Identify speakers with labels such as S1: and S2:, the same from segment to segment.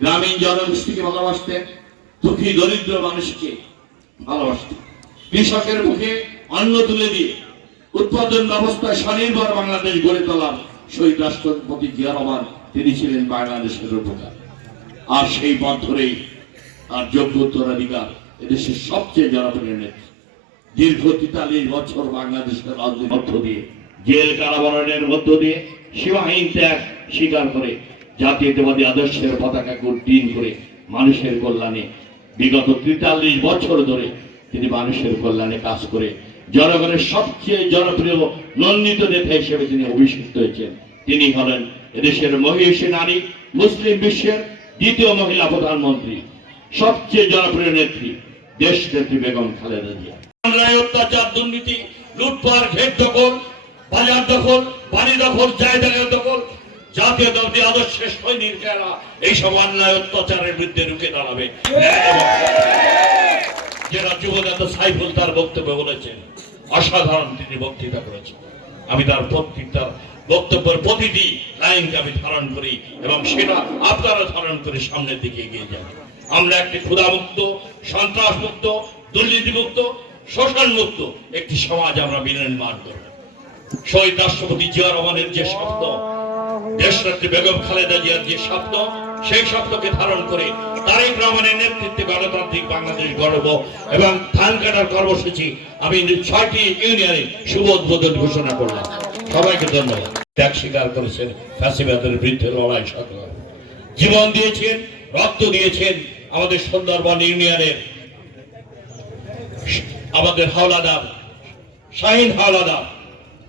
S1: গ্রামীণ জনগোষ্ঠীকে ভালোবাসতেন দুঃখী, দরিদ্র মানুষকে ভালোবাসতেন কৃষকের মুখে অন্ন তুলে দিয়ে উৎপাদন ব্যবস্থায় স্বনির্ভর বাংলাদেশ গড়ে তোলার শহীদ রাষ্ট্রপতি জিয়া রহমান, তিনি ছিলেন বাংলাদেশের উপকার আর সেই পথ ধরেই আর যোগ্য উত্তরাধিকার এদেশের সবচেয়ে জনপ্রিয় নেত্রী। দীর্ঘ তেতাল্লিশ বছর বাংলাদেশের রাজনীতির মধ্য দিয়ে, জেল কারাবরণের মধ্য দিয়ে সীমাহীন ত্যাগ স্বীকার করে জাতীয়তাবাদী আদর্শের পতাকাকে উড্ডীন করে মানুষের কল্যাণে, বিগত তেতাল্লিশ বছর ধরে তিনি মানুষের কল্যাণে কাজ করে, জনগণের সবচেয়ে জনপ্রিয় নন্দিত নেতা হিসেবে তিনি অভিষিক্ত হয়েছেন। তিনি হলেন এদেশের মহিষী নারী, মুসলিম বিশ্বের দ্বিতীয় মহিলা প্রধানমন্ত্রী, সবচেয়ে জনপ্রিয় নেত্রী দেশ নেত্রী বেগম খালেদা জিয়া। অত্যাচার, দুর্নীতি, লুটপাট ঘের দখল বাজার দখল, বাড়ি দখল জায়গা দখল জাতীয় দলটি অন্যায় অত্যাচারের বিরুদ্ধে রুখে দাঁড়াবে। যারা যুবনেতা সাইফুল তার বলেছেন, অসাধারণ তিনি বক্তৃতা করেছেন। আমি তার বক্তৃতার বক্তব্যের প্রতিটি লাইনকে আমি ধারণ করি এবং সেটা আপনারা ধারণ করে সামনের দিকে এগিয়ে যান। আমরা একটি ক্ষুধামুক্ত সন্ত্রাস মুক্ত দুর্নীতি মুক্ত শোষণ মুক্ত একটি সমাজ আমরা বিনির্মাণ করব। শহীদ রাষ্ট্রপতি জিয়া রহমানের যে শব্দ বেগম খালেদা জিয়ার যে সেই ধারণ করে তারেক রহমানের নেতৃত্বে গণতান্ত্রিক বাংলাদেশ এবং ধান কাটার কর্মসূচি আমি ছয়টি ইউনিয়নে শুভ উদ্বোধন ঘোষণা করলাম। সবাইকে ধন্যবাদ। ত্যাগ স্বীকার করেছেন ফ্যাসিবাদের বিরুদ্ধে লড়াই জীবন দিয়েছেন, রক্ত দিয়েছেন আমাদের সুন্দরবন ইউনিয়নের আমাদের হাওলাদার, শাহিন হাওলাদার।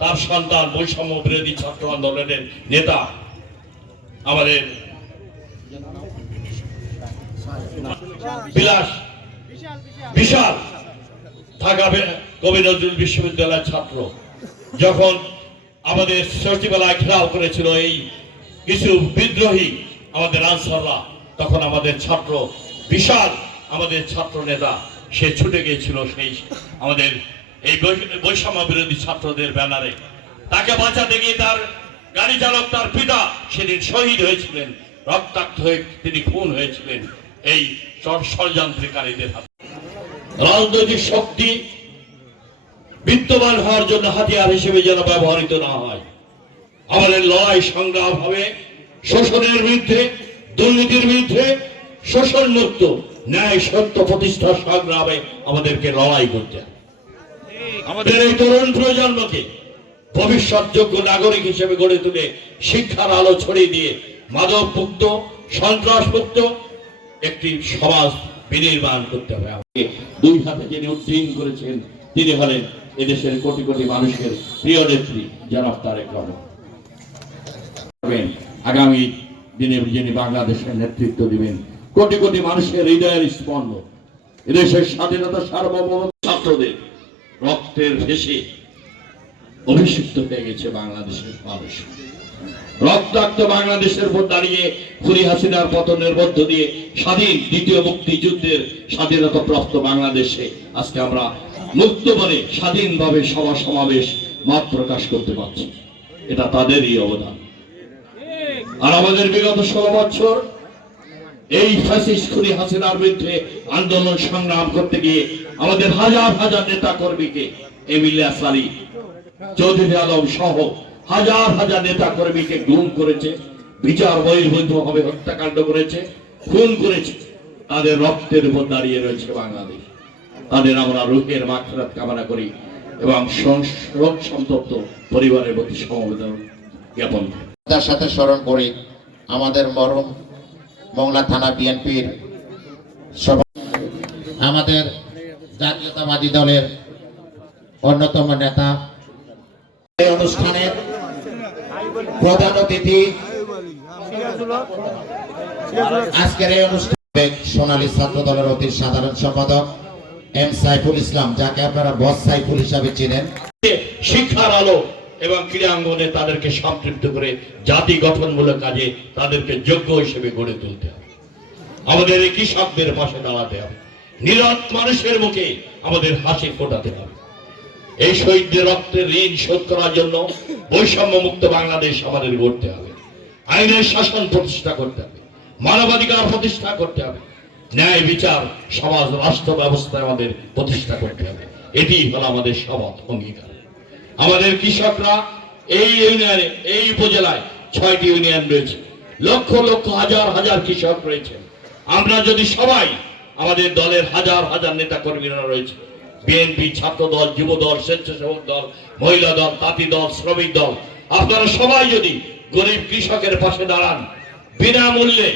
S1: তার সন্তান বৈষম্য বিরোধী ছাত্র আন্দোলনের নেতা। আমাদের বিলাস, বিশাল ঢাকা কবি নজরুল বিশ্ববিদ্যালয়ের ছাত্র। যখন আমাদের সচিবালয় ঘেরাও করেছিল এই কিছু বিদ্রোহী আমাদের আনসাররা, তখন আমাদের ছাত্র, বিশাল আমাদের ছাত্র নেতা, সে ছুটে গিয়েছিল সেই আমাদের এই বৈষম্য বিরোধী ছাত্রদের ব্যানারে। তাকে বাঁচাতে গিয়ে তার গাড়ি চালক, তার পিতা সেদিন শহীদ হয়েছিলেন। রক্তাক্ত হয়ে তিনি খুন হয়েছিলেন এই ষড়- ষড়যন্ত্রকারীদের হাতে। রাজনৈতিক শক্তি বিত্তবান হওয়ার জন্য হাতিয়ার হিসেবে যেন ব্যবহৃত না হয়। আমাদের লড়াই সংগ্রাম হবে শোষণের বিরুদ্ধে, দুর্নীতির বিরুদ্ধে শোষণ মুক্ত ন্যায় সত্য প্রতিষ্ঠার সংগ্রামে আমাদেরকে লড়াই করতে হবে। আমাদের এই তরুণ প্রজন্মকে ভবিষ্যৎ যোগ্য নাগরিক হিসেবে গড়ে তুলে শিক্ষার আলো ছড়িয়ে দিয়ে মাদক মুক্ত সন্ত্রাস মুক্ত একটি সমাজ বিনির্মাণ করতে হবে। আমাকে দুই হাতে যিনি উদ্দিন করেছেন, তিনি হলেন এদেশের কোটি কোটি মানুষের প্রিয় নেত্রী, জনাব তারেক রহমান। আগামী দিনে যিনি বাংলাদেশের নেতৃত্ব দিবেন, কোটি কোটি মানুষের হৃদয়ের স্পন্দন, এদেশের স্বাধীনতা সার্বভৌম ছাত্রদের। রক্তের ভেসে অভিষিক্ত হয়ে গেছে বাংলাদেশের মানুষ। রক্তাক্ত বাংলাদেশের উপর দাঁড়িয়ে খুরি হাসিনার পতনের মধ্য দিয়ে স্বাধীন দ্বিতীয় মুক্তিযুদ্ধের স্বাধীনতা প্রাপ্ত বাংলাদেশে আজকে আমরা মুক্ত বলে স্বাধীনভাবে সভা সমাবেশ মত প্রকাশ করতে পারছি। এটা তাদেরই অবদান। আর আমাদের বিগত ষোলো বছর এই ফ্যাসিস্ট খুনি হাসিনার বিরুদ্ধে আন্দোলন সংগ্রাম করতে গিয়ে আমাদের হাজার হাজার নেতা কর্মীকে এমিলিয়া সারি চৌধুরী আলম সহ হাজার হাজার নেতা কর্মীকে গুম করেছে, বিচার বহির্ভূত ভাবে হত্যাকাণ্ড করেছে, খুন করেছে। তাদের রক্তের উপর দাঁড়িয়ে রয়েছে বাংলাদেশ। তাদের আমরা রুহের মাখরাত কামনা করি এবং শোক সন্তপ্ত পরিবারের প্রতি সমবেদনা জ্ঞাপন
S2: তার সাথে স্মরণ করি, আমাদের মরম মংলা থানা বিএনপির আমাদের জাতীয়তাবাদী দলের অন্যতম নেতা। এই অনুষ্ঠানের প্রধান অতিথি আজকের এই অনুষ্ঠানে সোনালী ছাত্র দলের অতি সাধারণ সম্পাদক এম সাইফুল ইসলাম, যাকে আপনারা বস সাইফুল হিসাবে চিনেন।
S3: শিক্ষার আলো এবং ক্রীড়াঙ্গনে তাদেরকে সম্পৃক্ত করে জাতি গঠনমূলক কাজে তাদেরকে যোগ্য হিসেবে গড়ে তুলতে হবে। আমাদের এই কৃষকদের পাশে দাঁড়াতে হবে। নিরত মানুষের মুখে আমাদের হাসি ফোটাতে হবে। এই শহীদদের রক্তের ঋণ শোধ করার জন্য বৈষম্য মুক্ত বাংলাদেশ আমাদের গড়তে হবে। আইনের শাসন প্রতিষ্ঠা করতে হবে। মানবাধিকার প্রতিষ্ঠা করতে হবে। ন্যায় বিচার, সমাজ, রাষ্ট্র ব্যবস্থায় আমাদের প্রতিষ্ঠা করতে হবে। এটি হলো আমাদের শপথ অঙ্গীকার। আমাদের কৃষকরা এই ইউনিয়নে, এই উপজেলায় ছয়টি ইউনিয়ন রয়েছে। লক্ষ লক্ষ হাজার হাজার কৃষক রয়েছে। আমরা যদি সবাই আমাদের দলের হাজার হাজার নেতা কর্মীরা রয়েছে, বিএনপি ছাত্র দল যুব দল স্বেচ্ছাসেবক দল, মহিলা দল, তাঁতি দল, শ্রমিক দল, আপনারা সবাই যদি গরিব কৃষকের পাশে দাঁড়ান, বিনামূল্যে,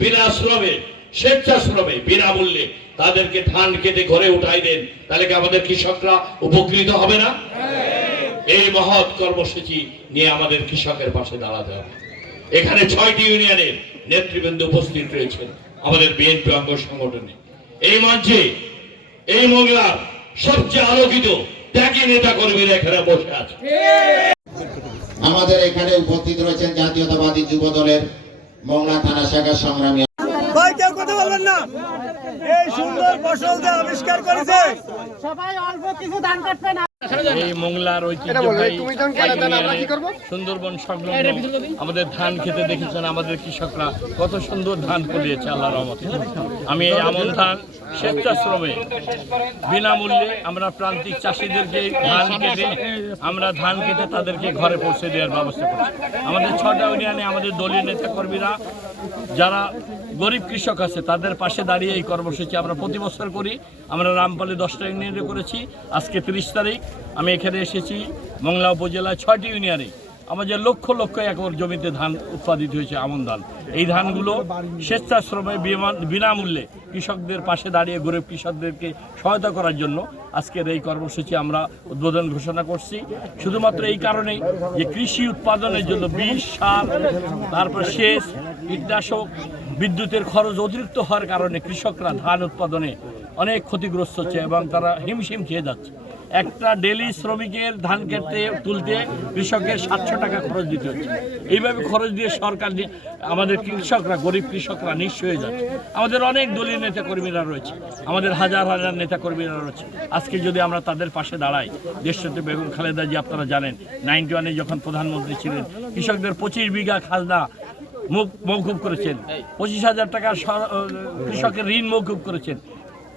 S3: বিনা শ্রমে, স্বেচ্ছাশ্রমে, বিনামূল্যে তাদেরকে ধান কেটে ঘরে উঠাই দেন, তাহলে কি আমাদের কৃষকরা উপকৃত হবে না? এই মহৎ কর্মসূচি নিয়ে আমাদের কৃষকের পাশে দাঁড়াতে হবে। এখানে ছয়টি ইউনিয়নের নেতৃবৃন্দ উপস্থিত রয়েছেন আমাদের বিএনপি অঙ্গ সংগঠনে। এই মঞ্চে এই মহিলার সবচেয়ে আলোকিত ত্যাগী নেতা কর্মীরা এখানে বসে আছে।
S2: আমাদের এখানে উপস্থিত রয়েছেন জাতীয়তাবাদী যুব দলের মংলা থানা শাখার সংগ্রামী
S4: ভাই কেউ কথা বলবেন না। এই সুন্দর ফসল যে আবিষ্কার করেছে।
S5: সবাই অল্প কিছু ধান কাটবে না।
S1: এই মোংলার ঐতিহ্যবাহী সুন্দরবন সংলগ্ন। আমাদের ধান খেতে দেখেছেন আমাদের কৃষকরা কত সুন্দর ধান ফলিয়েছে আল্লাহ রহমতে। আমি এই আমন ধান স্বেচ্ছাশ্রমে বিনামূল্যে আমরা প্রান্তিক চাষিদেরকে ধান কেটে আমরা ধান কেটে তাদেরকে ঘরে পৌঁছে দেওয়ার ব্যবস্থা করছি। আমাদের ছটা ইউনিয়নে আমাদের দলীয় নেতাকর্মীরা যারা গরিব কৃষক আছে তাদের পাশে দাঁড়িয়ে এই কর্মসূচি আমরা প্রতি বছর করি। আমরা রামপালে দশটা ইউনিয়নে করেছি। আজকে তিরিশ তারিখ আমি এখানে এসেছি মংলা উপজেলায় ছয়টি ইউনিয়নে। আমাদের লক্ষ লক্ষ একর জমিতে ধান উৎপাদিত হয়েছে আমন ধান। এই ধানগুলো স্বেচ্ছাশ্রমে বিনামূল্যে কৃষকদের পাশে দাঁড়িয়ে, গরিব কৃষকদেরকে সহায়তা করার জন্য আজকের এই কর্মসূচি আমরা উদ্বোধন ঘোষণা করছি। শুধুমাত্র এই কারণেই যে কৃষি উৎপাদনের জন্য বিষ, সার, তারপর সেচ, কীটনাশক, বিদ্যুতের খরচ অতিরিক্ত হওয়ার কারণে কৃষকরা ধান উৎপাদনে অনেক ক্ষতিগ্রস্ত হচ্ছে এবং তারা হিমশিম খেয়ে যাচ্ছে। একটা ডেলি শ্রমিকের ধান কেটে তুলতে কৃষকের সাতশো টাকা খরচ দিতে হচ্ছে। এইভাবে খরচ দিয়ে সরকার আমাদের কৃষকরা, গরিব কৃষকরা নিঃস্ব হয়ে যাচ্ছে। আমাদের অনেক দলীয় নেতা কর্মীরা রয়েছে। আমাদের হাজার হাজার নেতা কর্মীরা রয়েছে। আজকে যদি আমরা তাদের পাশে দাঁড়াই দেশটাতে বেগম খালেদা জি আপনারা জানেন, নাইনটি ওয়ানে যখন প্রধানমন্ত্রী ছিলেন, কৃষকদের পঁচিশ বিঘা খাজনা মৌকুব করেছেন। পঁচিশ হাজার টাকা কৃষকের ঋণ মৌকুব করেছেন।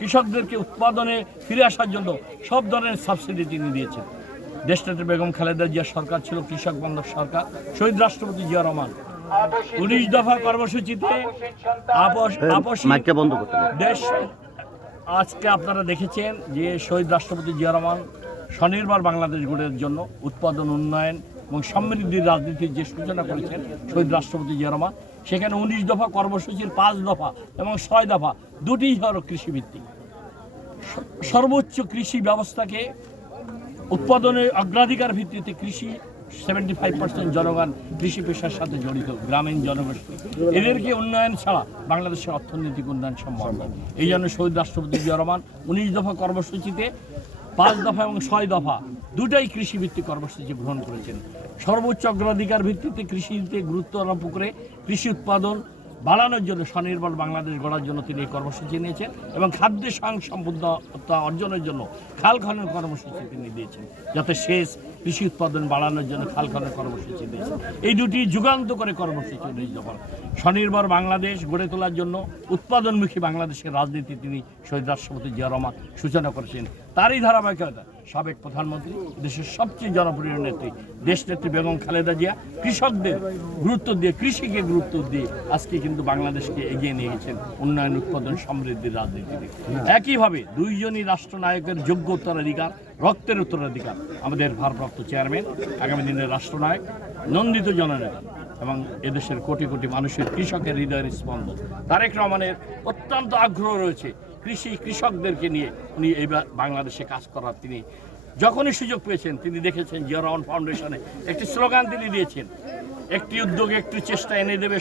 S1: কৃষকদেরকে উৎপাদনে ফিরে আসার জন্য সব ধরনের সাবসিডি তিনি দিয়েছেন। দেশটাতে বেগম খালেদা জিয়া সরকার ছিল কৃষক বান্ধব সরকার শহীদ রাষ্ট্রপতি জিয়া রহমান। উনিশ দফা কর্মসূচিতে দেশ আজকে আপনারা দেখেছেন যে শহীদ রাষ্ট্রপতি জিয়া রহমান স্বনির্ভর বাংলাদেশ গড়ের জন্য উৎপাদন উন্নয়ন এবং সমৃদ্ধির রাজনীতির যে সূচনা করেছেন শহীদ রাষ্ট্রপতি জিয়া সেখানে উনিশ দফা কর্মসূচির পাঁচ দফা এবং ছয় দফা দুটিই হল কৃষিভিত্তিক। সর্বোচ্চ কৃষি ব্যবস্থাকে উৎপাদনের অগ্রাধিকার ভিত্তিতে কৃষি সেভেন্টি ফাইভ পার্সেন্ট জনগণ কৃষি পেশার সাথে জড়িত, গ্রামীণ জনগোষ্ঠী। এদেরকে উন্নয়ন ছাড়া বাংলাদেশের অর্থনৈতিক উন্নয়ন সম্ভব নয়। এই জন্য শহীদ রাষ্ট্রপতি জিয়া রহমান উনিশ দফা কর্মসূচিতে পাঁচ দফা এবং ছয় দফা দুটাই কৃষিভিত্তিক কর্মসূচি গ্রহণ করেছেন। সর্বোচ্চ অগ্রাধিকার ভিত্তিতে কৃষিতে গুরুত্ব আরোপ করে কৃষি উৎপাদন বাড়ানোর জন্য স্বনির্ভর বাংলাদেশ গড়ার জন্য তিনি এই কর্মসূচি নিয়েছেন এবং খাদ্য স্বয়ংসম্পূর্ণতা অর্জনের জন্য খাল খনন কর্মসূচি তিনি দিয়েছেন, যাতে শেষ কৃষি উৎপাদন বাড়ানোর জন্য খাল খনন কর্মসূচি দিয়েছেন। এই দুটি যুগান্ত করে কর্মসূচি নিয়ে যখন স্বনির্ভর বাংলাদেশ গড়ে তোলার জন্য উৎপাদনমুখী বাংলাদেশের রাজনীতি তিনি শহীদ রাষ্ট্রপতি জিয়া রহমান সূচনা করেছেন তারই ধারাবাহিকতা। সাবেক প্রধানমন্ত্রী, দেশের সবচেয়ে জনপ্রিয় নেত্রী দেশ নেত্রী বেগম খালেদা জিয়া, কৃষকদের গুরুত্ব দিয়ে, কৃষিকে গুরুত্ব দিয়ে আজকে কিন্তু বাংলাদেশকে এগিয়ে নিয়ে গেছেন উন্নয়ন, উৎপাদন সমৃদ্ধির রাজনীতিতে একইভাবে দুইজনই রাষ্ট্রনায়কের যোগ্য উত্তরাধিকার, রক্তের উত্তরাধিকার, আমাদের ভারপ্রাপ্ত চেয়ারম্যান, আগামী দিনের রাষ্ট্রনায়ক, নন্দিত জননেতা এবং এদেশের কোটি কোটি মানুষের কৃষকের হৃদয়ের স্পন্দন। তারেক রহমানের অত্যন্ত আগ্রহ রয়েছে কৃষি কৃষকদেরকে নিয়ে উনি এই বাংলাদেশে কাজ করার তিনি যখনই সুযোগ পেয়েছেন, তিনি দেখেছেন জিয়া রহমান ফাউন্ডেশনে একটি স্লোগান তিনি দিয়েছেন, একটি উদ্যোগ, একটি চেষ্টা এনে দেবে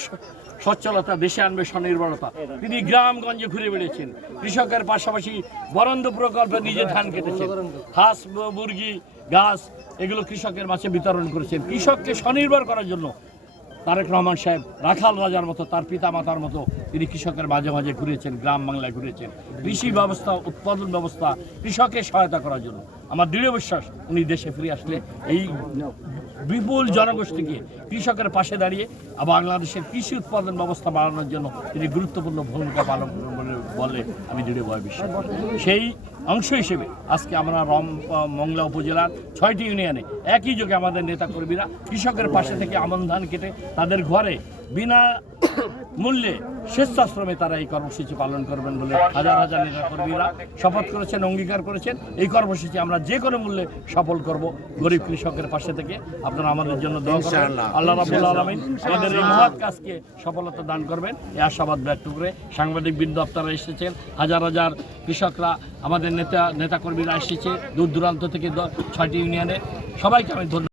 S1: সচ্ছলতা, দেশে আনবে স্বনির্ভরতা। তিনি গ্রামগঞ্জে ঘুরে বেড়েছেন, কৃষকের পাশাপাশি বরন্দ প্রকল্পে নিজে ধান কেটেছেন, হাঁস মুরগি গাছ এগুলো কৃষকের মাঝে বিতরণ করেছেন। কৃষককে স্বনির্ভর করার জন্য তারেক রহমান সাহেব, রাখাল রাজার মতো, তার পিতা মাতার মতো তিনি কৃষকের মাঝে মাঝে ঘুরেছেন, গ্রাম বাংলায় ঘুরেছেন। কৃষি ব্যবস্থা, উৎপাদন ব্যবস্থা কৃষকের সহায়তা করার জন্য। আমার দৃঢ় বিশ্বাস, উনি দেশে ফিরে আসলে এই বিপুল জনগোষ্ঠীকে কৃষকের পাশে দাঁড়িয়ে বাংলাদেশের কৃষি উৎপাদন ব্যবস্থা বাড়ানোর জন্য তিনি গুরুত্বপূর্ণ ভূমিকা পালন বলে আমি দৃঢ়ভাবে বিশ্বাস সেই অংশ হিসেবে আজকে আমরা রম মংলা উপজেলার ছয়টি ইউনিয়নে একই যোগে আমাদের নেতাকর্মীরা কৃষকের পাশে থেকে আমন ধান কেটে তাদের ঘরে বিনা মূল্যে স্বেচ্ছাশ্রমে তারা এই কর্মসূচি পালন করবেন বলে হাজার হাজার নেতাকর্মীরা শপথ করেছেন অঙ্গীকার করেছেন। এই কর্মসূচি আমরা যে কোনো মূল্যে সফল করব গরিব কৃষকের পাশে থেকে। আপনারা আমাদের জন্য দোয়া করবেন। আল্লাহ রাবুল আলমিন আমাদের এই মহৎ কাজকে সফলতা দান করবেন। এই আশাবাদ ব্যক্ত করে সাংবাদিক বৃন্দ আপনারা এসেছেন। হাজার হাজার কৃষকরা আমাদের নেতা নেতাকর্মীরা এসেছে। দূর দূরান্ত থেকে ছয়টি ইউনিয়নে। সবাইকে আমি ধন্যবাদ।